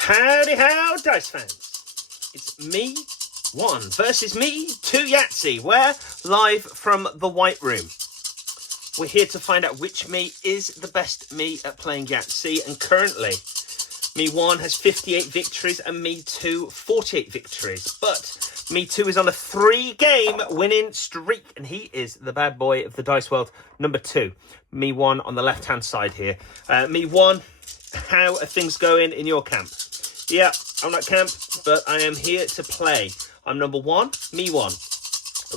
Howdy how, Dice fans. It's me, 1 versus me, 2 Yahtzee. We're live from the White Room. We're here to find out which me is the best me at playing Yahtzee. And currently, me 1 has 58 victories and me 2 48 victories. But me 2 is on a 3-game winning streak. And he is the bad boy of the Dice World, number 2. Me 1 on the left-hand side here. Me 1, how are things going in your camp? Yeah, I'm not camp, but I am here to play. I'm number 1, me 1.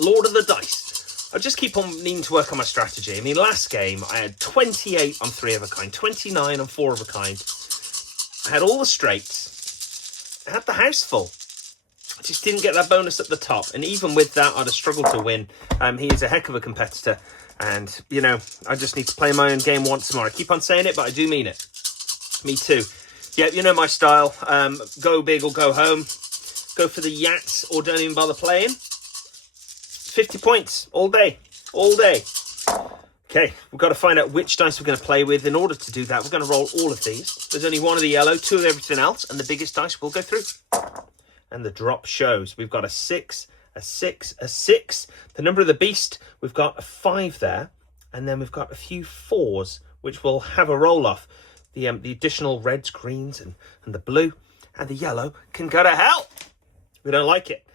Lord of the Dice. I just keep on needing to work on my strategy. I mean, last game, I had 28 on 3 of a kind, 29 on 4 of a kind. I had all the straights. I had the house full. I just didn't get that bonus at the top. And even with that, I'd have struggled to win. He is a heck of a competitor. And, you know, I just need to play my own game once more. I keep on saying it, but I do mean it. Me too. Yeah, you know my style. Go big or go home. Go for the Yats or don't even bother playing. 50 points all day. All day. Okay, we've got to find out which dice we're going to play with. In order to do that, we're going to roll all of these. There's only 1 of the yellow, 2 of everything else, and the biggest dice will go through. And the drop shows. We've got a 6, a 6, a 6. The number of the beast, we've got a 5 there. And then we've got a few 4s, which will have a roll-off. The additional reds, greens, and the blue and the yellow can go to hell. We don't like it.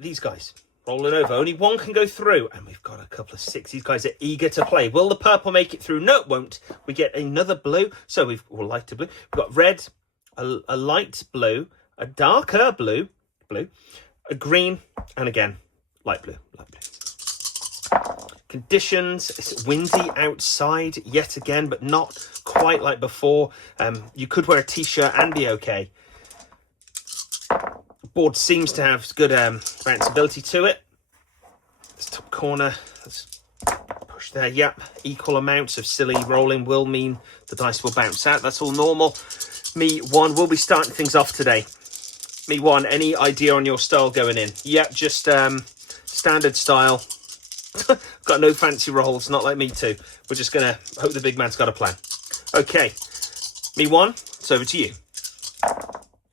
These guys rolling over. Only 1 can go through. And we've got a couple of 6. These guys are eager to play. Will the purple make it through? No, it won't. We get another blue. So we've lighter blue. We've got red, a light blue, a darker blue, a green, and again, light blue. Conditions, it's windy outside yet again, but not quite like before. You could wear a t-shirt and be okay. Board seems to have good bounceability to it. This top corner, let's push there. Yep, equal amounts of silly rolling will mean the dice will bounce out. That's all normal. Me 1 will be starting things off today. Me 1, any idea on your style going in? Yep, just standard style. Got no fancy rolls, not like me 2. We're just going to hope the big man's got a plan. Okay, me 1, it's over to you.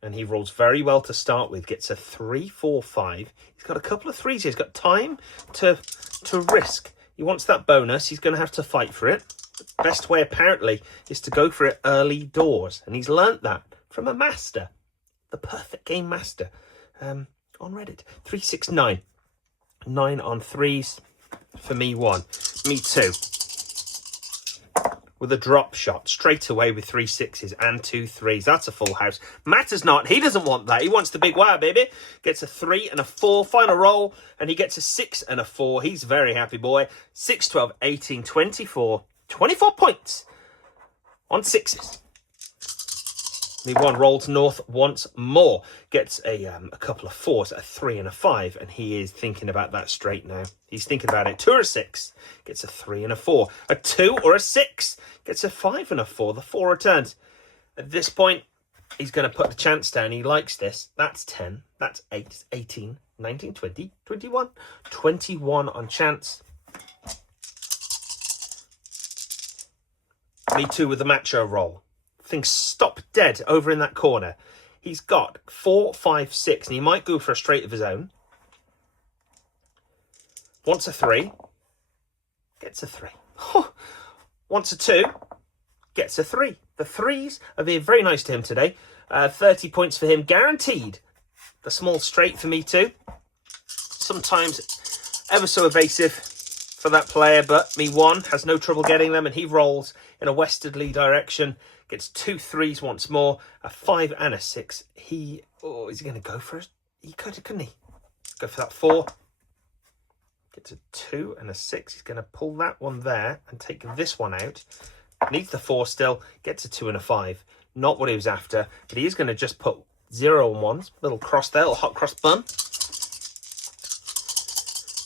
And he rolls very well to start with. Gets a 3, 4, 5. He's got a couple of 3s here. He's got time to risk. He wants that bonus. He's going to have to fight for it. The best way, apparently, is to go for it early doors. And he's learnt that from a master. The perfect game master. On Reddit. 3, 6, 9. 9 on 3s. For me 1, me 2, with a drop shot straight away with 3 6s and 2 3s. That's a full house. Matters not. He doesn't want that. He wants the big wow, baby. Gets a 3 and a 4. Final roll, and he gets a 6 and a 4. He's a very happy boy. 6, 12, 18, 24. 24 points on 6s. Me 1 rolls north once more. Gets a couple of 4s, a 3 and a 5. And he is thinking about that straight now. He's thinking about it. 2 or a 6. Gets a 3 and a 4. A 2 or a 6. Gets a 5 and a 4. The 4 returns. At this point, he's going to put the chance down. He likes this. That's 10. That's 8. 18. 19. 20. 21. 21 on chance. Me 2 with the macho roll. Things stop dead over in that corner. He's got 4, 5, 6, and he might go for a straight of his own. Wants a 3. Gets a 3. Wants a 2. Gets a 3. The 3s are being very nice to him today. 30 points for him, guaranteed. The small straight for me 2. Sometimes ever so evasive for that player, but me 1 has no trouble getting them, and he rolls in a westerly direction. Gets 2 3s once more, a 5 and a 6. Is he going to go for it? He could, couldn't he? Go for that 4. Gets a 2 and a 6. He's going to pull that one there and take this one out. Needs the 4 still. Gets a 2 and a 5. Not what he was after, but he is going to just put 0 on 1s. Little cross there, little hot cross bun.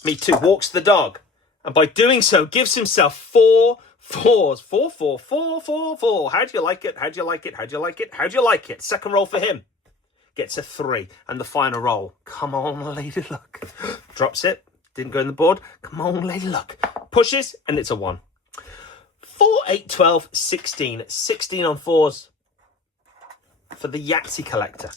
Me 2 walks the dog, and by doing so, gives himself 4 4s. 4, 4, 4, 4, 4. How do you like it? How do you like it? How do you like it? How do you like it? Second roll for him. Gets a 3. And the final roll. Come on, lady luck. Drops it. Didn't go in the board. Come on, lady luck. Pushes, and it's a 1. 4, 8, 12, 16. 16 on 4s. for the Yahtzee collector.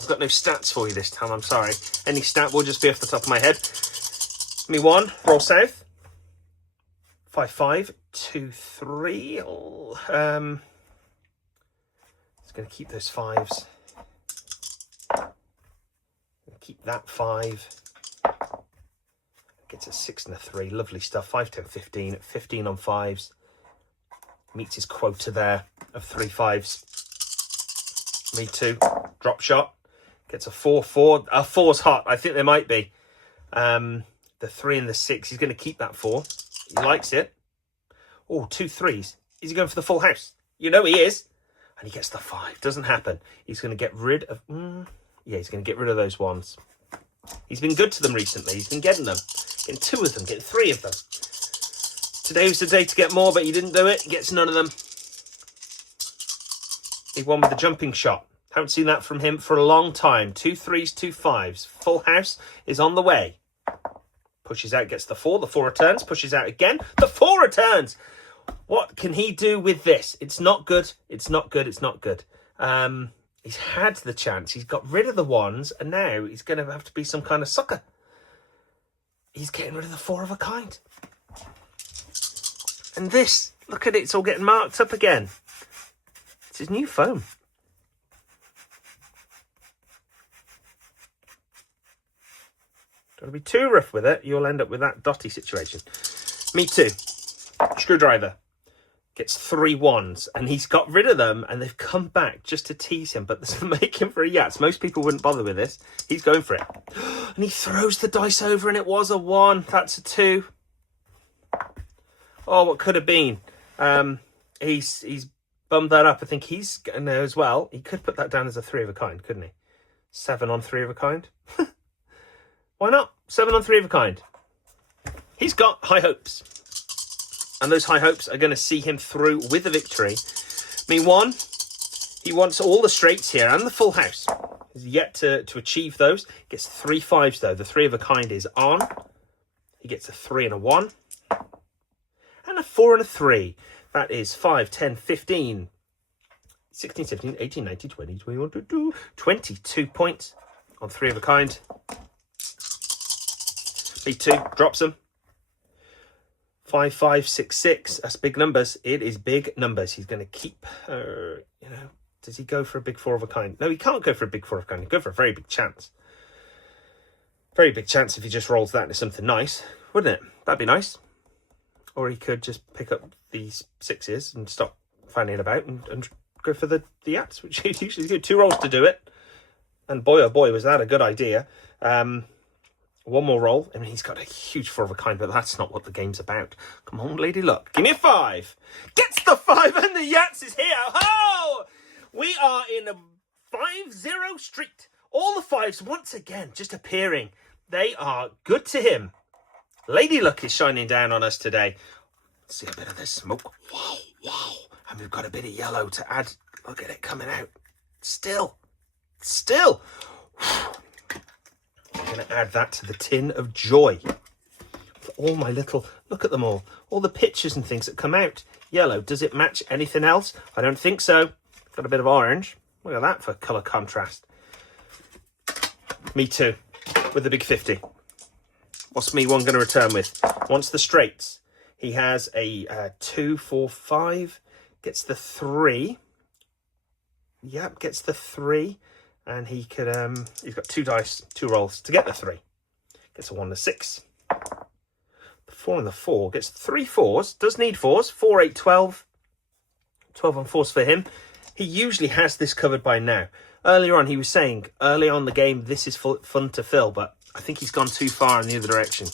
I've got no stats for you this time, I'm sorry. Any stat will just be off the top of my head. Me 1, roll south. 5, 5, 2, 3. Oh, it's going to keep those 5s. Keep that 5. Gets a 6 and a 3. Lovely stuff. 5, 10, 15. 15 on 5s. Meets his quota there of 3 5s. Me 2. Drop shot. Gets a 4, 4. 4's hot. I think there might be. The 3 and the 6. He's going to keep that 4. He likes it. Oh, 2 3s. Is he going for the full house? You know he is. And he gets the 5. Doesn't happen. He's going to get rid of... yeah, he's going to get rid of those ones. He's been good to them recently. He's been getting them. Getting 2 of them. Getting 3 of them. Today was the day to get more, but he didn't do it. He gets none of them. He won with the jumping shot. Haven't seen that from him for a long time. 2 3s, 2 5s. Full house is on the way. Pushes out, gets the 4. The 4 returns. Pushes out again. The 4 returns. What can he do with this? It's not good. It's not good. It's not good. He's had the chance. He's got rid of the 1s, and now he's going to have to be some kind of sucker. He's getting rid of the 4 of a kind. And this, look at it. It's all getting marked up again. It's his new phone. Don't be too rough with it. You'll end up with that dotty situation. Me 2. Screwdriver. Gets 3 1s, and he's got rid of them, and they've come back just to tease him, but this will make him for a Yahtzee. Most people wouldn't bother with this. He's going for it. And he throws the dice over, and it was a 1. That's a 2. Oh, what could have been? He's bummed that up. I think he's going to as well. He could put that down as a 3 of a kind, couldn't he? 7 on 3 of a kind. Why not? 7 on 3 of a kind. He's got high hopes. And those high hopes are going to see him through with a victory. Me 1, he wants all the straights here and the full house. He's yet to achieve those. Gets 3 5s though. The 3 of a kind is on. He gets a 3 and a 1. And a 4 and a 3. That is 5, 10, 15, 16, 17, 18, 19, 20, 21, 22, 22 points on 3 of a kind. Me 2, drops them. 5, 5, 6, 6. That's big numbers. It is big numbers. He's going to keep, does he go for a big 4 of a kind? No, he can't go for a big 4 of a kind. He'll go for a very big chance. Very big chance if he just rolls that into something nice, wouldn't it? That'd be nice. Or he could just pick up these 6s and stop fanning about and go for the Yahtzee, which he usually do. 2 rolls to do it. And boy, oh boy, was that a good idea. 1 more roll. I mean, he's got a huge 4 of a kind, but that's not what the game's about. Come on, lady luck. Give me a 5. Gets the 5 and the Yahtzee is here. Oh! We are in a 5-0 streak. All the 5s once again just appearing. They are good to him. Lady luck is shining down on us today. Let's see a bit of this smoke. Wow, wow. And we've got a bit of yellow to add. Look at it coming out. Still. I'm going to add that to the tin of joy. All my little, look at them all the pictures and things that come out. Yellow, does it match anything else? I don't think so. Got a bit of orange. Look at that for colour contrast. Me 2, with the big 50. What's me 1 going to return with? Wants the straights. He has a 2, 4, 5. Gets the 3. Yep, gets the 3. And he could, he's got 2 dice, 2 rolls to get the 3. Gets a 1 and a 6. The 4 and the 4. Gets 3 4s. Does need 4s. 4, 8, 12. 12 on 4s for him. He usually has this covered by now. Earlier on, he was saying, early on the game, this is fun to fill. But I think he's gone too far in the other direction.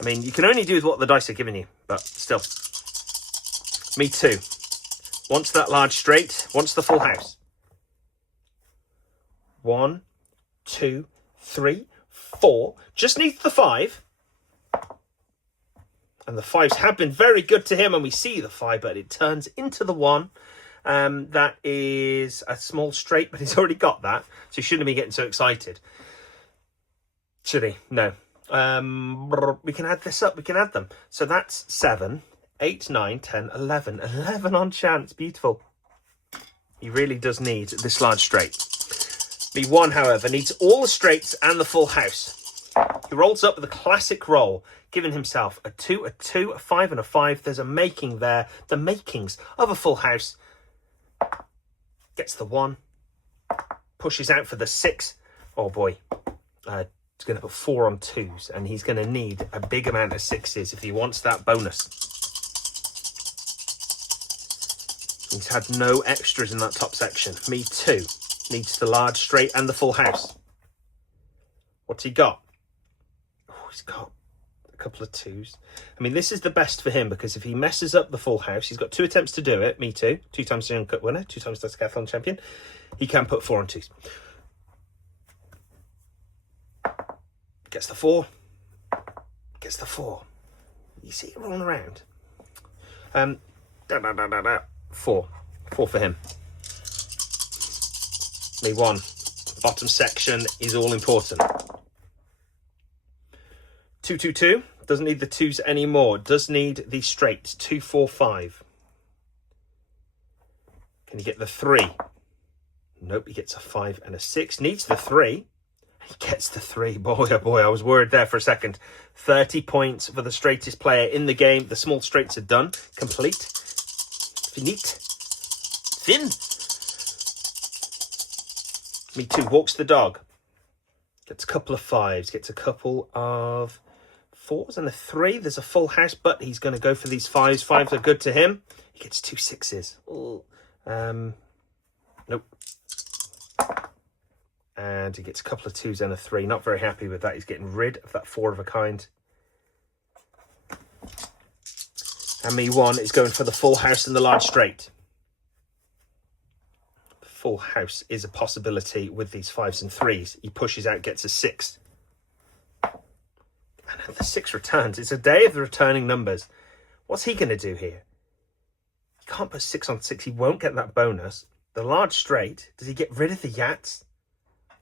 I mean, you can only do with what the dice are giving you. But still. Me 2. Wants that large straight. Wants the full house. 1, 2, 3, 4. Just needs the 5. And the 5s have been very good to him. And we see the 5, but it turns into the 1. That is a small straight, but he's already got that. So he shouldn't be getting so excited. Should he? No. We can add this up. We can add them. So that's 7, 8, 9, 10, 11. 11 on chance. Beautiful. He really does need this large straight. Me1, however, needs all the straights and the full house. He rolls up with a classic roll, giving himself a 2, a 2, a 5 and a 5. There's a making there, the makings of a full house. Gets the 1, pushes out for the 6. Oh boy, he's going to put 4 on 2s, and he's going to need a big amount of 6s if he wants that bonus. He's had no extras in that top section. Me2 needs the large straight and the full house. What's he got? Oh, he's got a couple of 2s. I mean, this is the best for him, because if he messes up the full house, he's got 2 attempts to do it. Me2, 2 times the Young Cut winner, 2 times the Decathlon champion. He can put 4 on 2s. Gets the 4. Gets the 4. You see it rolling around. 4. 4 for him. Me1. Bottom section is all important. 2, 2, 2. Doesn't need the 2s anymore. Does need the straights. 2, 4, 5. Can he get the 3? Nope, he gets a 5 and a 6. Needs the 3. He gets the 3. Boy, oh boy, I was worried there for a second. 30 points for the straightest player in the game. The small straights are done. Complete. Finite. Thin. Me2 walks the dog. Gets a couple of 5s. Gets a couple of 4s and a 3. There's a full house, but he's going to go for these 5s. 5s are good to him. He gets 2 6s. Ooh. Nope. And he gets a couple of 2s and a 3. Not very happy with that. He's getting rid of that 4 of a kind. And Me1 is going for the full house and the large straight. The full house is a possibility with these 5s and 3s. He pushes out, gets a 6. And the 6 returns. It's a day of the returning numbers. What's he going to do here? He can't put 6 on 6. He won't get that bonus. The large straight, does he get rid of the Yahtzee?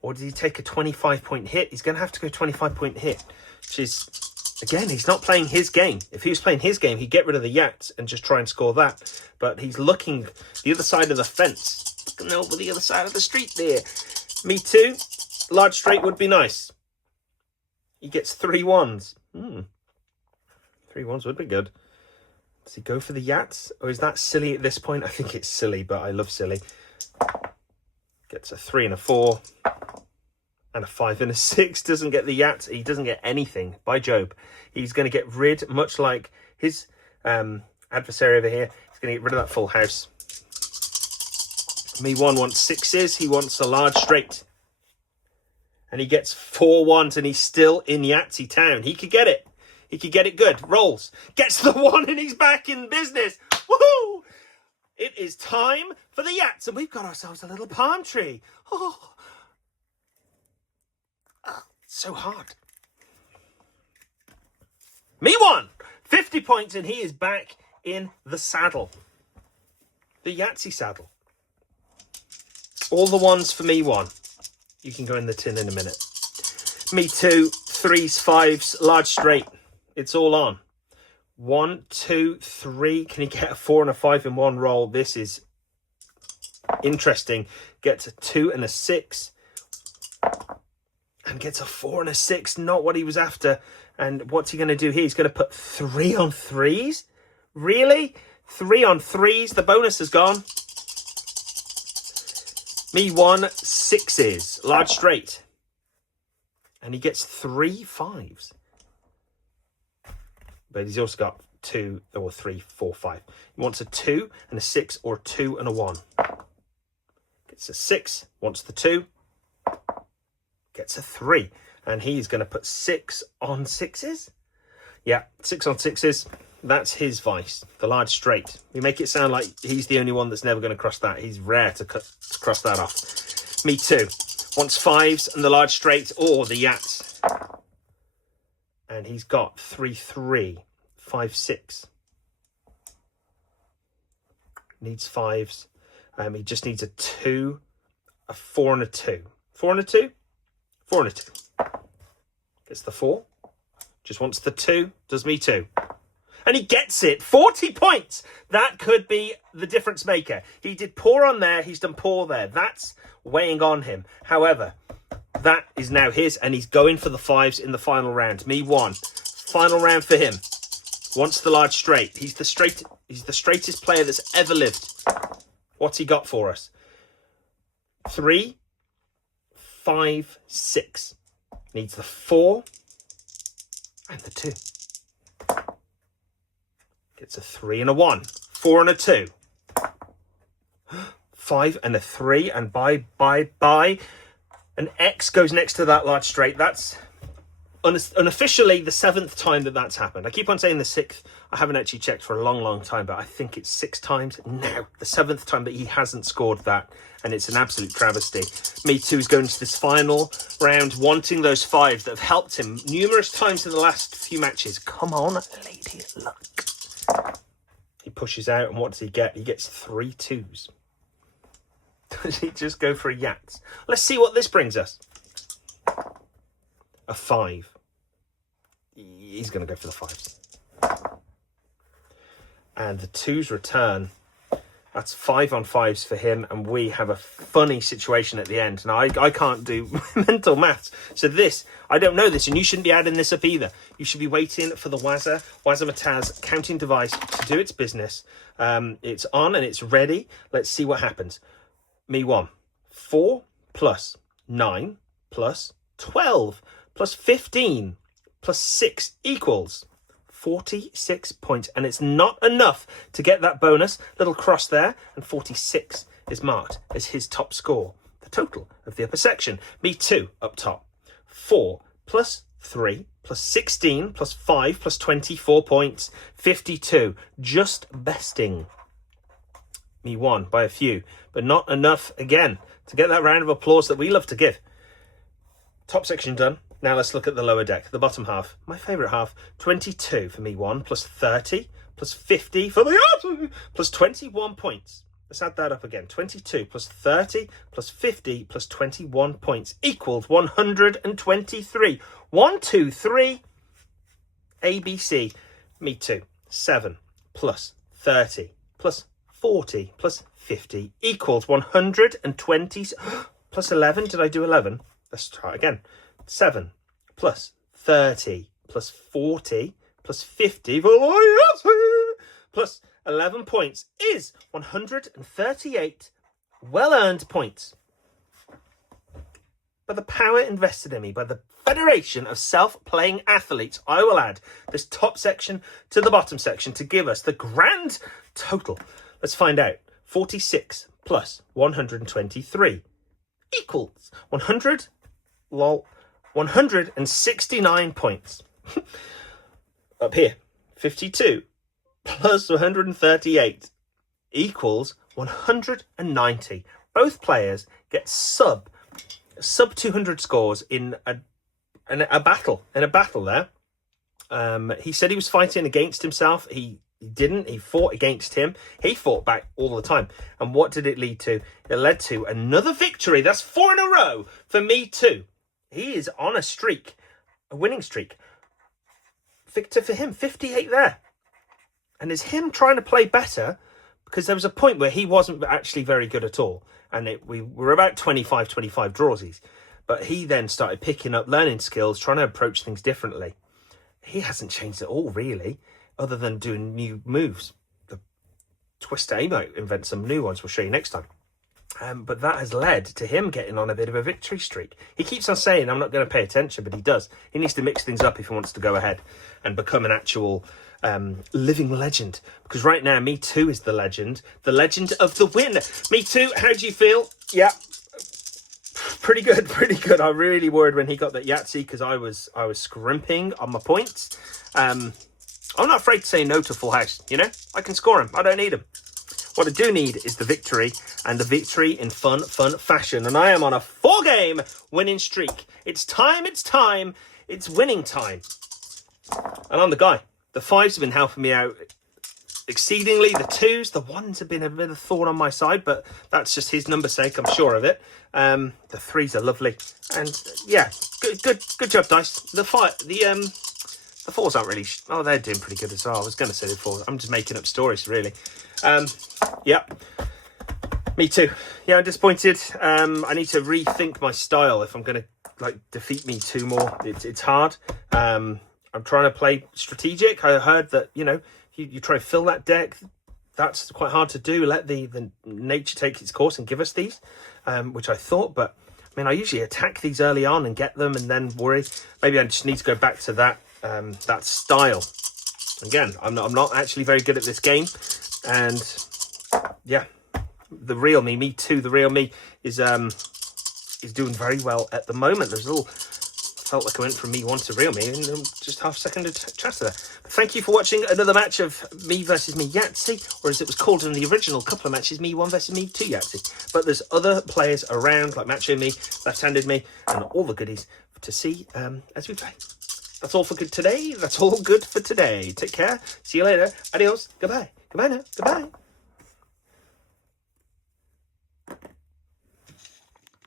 Or does he take a 25-point hit? He's going to have to go 25-point hit, which is, again, he's not playing his game. If he was playing his game, he'd get rid of the Yahtzee and just try and score that. But he's looking the other side of the fence. Looking over the other side of the street there. Me2, large straight would be nice. He gets 3 1s. 3 1s would be good. Does he go for the Yahtzee? Or is that silly at this point? I think it's silly, but I love silly. Gets a 3 and a 4. And a 5 and a 6. Doesn't get the Yahtzee. He doesn't get anything. By Job. He's going to get rid, much like his adversary over here, he's going to get rid of that full house. Me1 wants 6s. He wants a large straight. And he gets 4 1s, and he's still in Yahtzee town. He could get it. He could get it good. Rolls. Gets the 1, and he's back in business. Woohoo! It is time for the Yahtzee, and we've got ourselves a little palm tree. Oh, so hard. Me1, 50 points, and he is back in the saddle. The Yahtzee saddle. All the 1s for Me1. You can go in the tin in a minute. Me2, 3s, 5s, large straight. It's all on. 1, 2, 3. Can he get a 4 and a 5 in one roll? This is interesting. Gets a 2 and a 6. And gets a 4 and a 6. Not what he was after. And what's he going to do here? He's going to put 3 on 3s? Really? 3 on 3s. The bonus is gone. Me1, 6s. Large straight. And he gets 3 5s. But he's also got 2 or 3, 4, 5. He wants a 2 and a 6 or a 2 and a 1. Gets a 6. Wants the 2. Gets a 3. And he's going to put 6 on 6s. Yeah, 6 on 6s. That's his vice. The large straight. We make it sound like he's the only one that's never going to cross that. He's rare to cross that off. Me2. Wants 5s and the large straight or the Yahtzee. And he's got 3 3, 5 6. Needs 5s. He just needs a 2, a 4 and a 2. 4 and a 2? 4 and a 2. Gets the 4. Just wants the 2. Does Me2. And he gets it. 40 points. That could be the difference maker. He did poor on there. He's done poor there. That's weighing on him. However, that is now his, and he's going for the 5s in the final round. Me 1. Final round for him. Wants the large straight. He's the straightest player that's ever lived. What's he got for us? 3, 5, 6. Needs the 4 and the 2. Gets a 3 and a 1. 4 and a 2. 5 and a 3. And bye. An X goes next to that large straight. That's unofficially the 7th time that's happened. I keep on saying the 6th. I haven't actually checked for a long time, but I think it's 6 times now. The 7th time that he hasn't scored that, and it's an absolute travesty. Me Too is going to this final round wanting those 5s that have helped him numerous times in the last few matches. Come on, lady luck. He pushes out, and what does he get? He gets 3 2s. Does he just go for a Yahtzee? Let's see what this brings us. A 5. He's going to go for the 5s. And the 2s return. That's 5 on 5s for him. And we have a funny situation at the end. Now, I can't do mental maths. So this, I don't know this. And you shouldn't be adding this up either. You should be waiting for the Wazamataz counting device to do its business. It's on and it's ready. Let's see what happens. Me 1. 4 plus 9 plus 12 plus 15 plus 6 equals 46 points. And it's not enough to get that bonus. Little cross there. And 46 is marked as his top score. The total of the upper section. Me Too up top. 4 plus 3 plus 16 plus 5 plus 24 points. 52. Just besting Me 1 by a few. But not enough, again, to get that round of applause that we love to give. Top section done. Now let's look at the lower deck, the bottom half. My favourite half, 22 for Me 1, plus 30, plus 50 for the Yahtzee, plus 21 points. Let's add that up again. 22 plus 30 plus 50 plus 21 points equals 123. 1, 2, 3, ABC. Me Too. 7 plus 30 plus 40 plus 50 equals 120 plus 11. Did I do 11? Let's try again. 7 plus 30 plus 40 plus 50 plus 11 points is 138 well-earned points. By the power invested in me by the Federation of Self-Playing Athletes, I will add this top section to the bottom section to give us the grand total. Let's find out. 46 plus 123 equals 169 points. Up here, 52 plus 138 equals 190. Both players get sub 200 scores in a battle. In a battle there. He said he was fighting against himself. He didn't. He fought against him. He fought back all the time. And what did it lead to? It led to another victory. That's 4 in a row for Me Too. He is on a streak, a winning streak. Victor for him, 58 there. And it's him trying to play better, because there was a point where he wasn't actually very good at all. And we were about 25 drawsies. But he then started picking up learning skills, trying to approach things differently. He hasn't changed at all, really, other than doing new moves. The Twister, he might invent some new ones. We'll show you next time. But that has led to him getting on a bit of a victory streak. He keeps on saying, I'm not going to pay attention, but he does. He needs to mix things up if he wants to go ahead and become an actual living legend. Because right now, Me Too is the legend of the win. Me Too, how do you feel? Yeah, pretty good. I really worried when he got that Yahtzee, because I was scrimping on my points. I'm not afraid to say no to full house, you know? I can score him. I don't need him. What I do need is the victory, and the victory in fun fashion. And I am on a 4-game winning streak. It's time. It's winning time. And I'm the guy. The 5s have been helping me out exceedingly. The 2s, the 1s have been a bit of a thorn on my side, but that's just his number's sake, I'm sure of it. The 3s are lovely. And yeah, good job, dice. The The fours aren't really... Oh, they're doing pretty good as well. I was going to say the fours. I'm just making up stories, really. Yeah. Me too. Yeah, I'm disappointed. I need to rethink my style if I'm going to like defeat Me Too more. It's hard. I'm trying to play strategic. I heard that, you know, you try to fill that deck. That's quite hard to do. Let the nature take its course and give us these, which I thought. But, I mean, I usually attack these early on and get them and then worry. Maybe I just need to go back to that that style. Again, I'm not actually very good at this game. And, yeah, the real me, Me Too, the real me is doing very well at the moment. There's a little... Felt like I went from Me 1 to real me in just half a second of chatter there. But thank you for watching another match of me versus Me Yahtzee, or as it was called in the original couple of matches, Me 1 versus Me 2 Yahtzee. But there's other players around, like Macho Me, Left-Handed Me, and all the goodies to see as we play. That's all for good today. That's all good for today. Take care. See you later. Adios. Goodbye. Goodbye now. Goodbye.